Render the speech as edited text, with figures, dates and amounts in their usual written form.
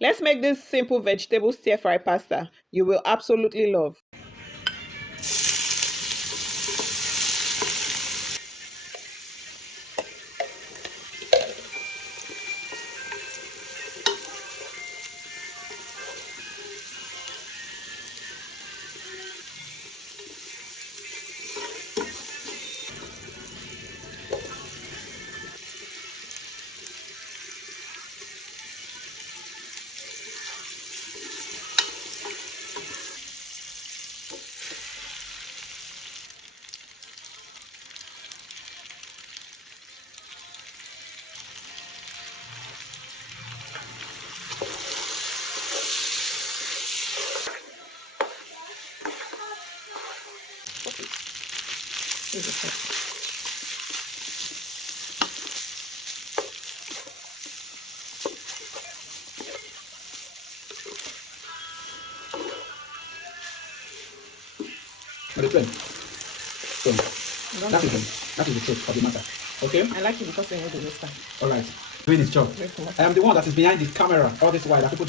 Let's make this simple vegetable stir-fry pasta you will absolutely love. But it's good. So that is the truth of the matter. Okay? I like it because I know the roaster. Alright. Doing his job. I am the one that is behind the camera all this while that people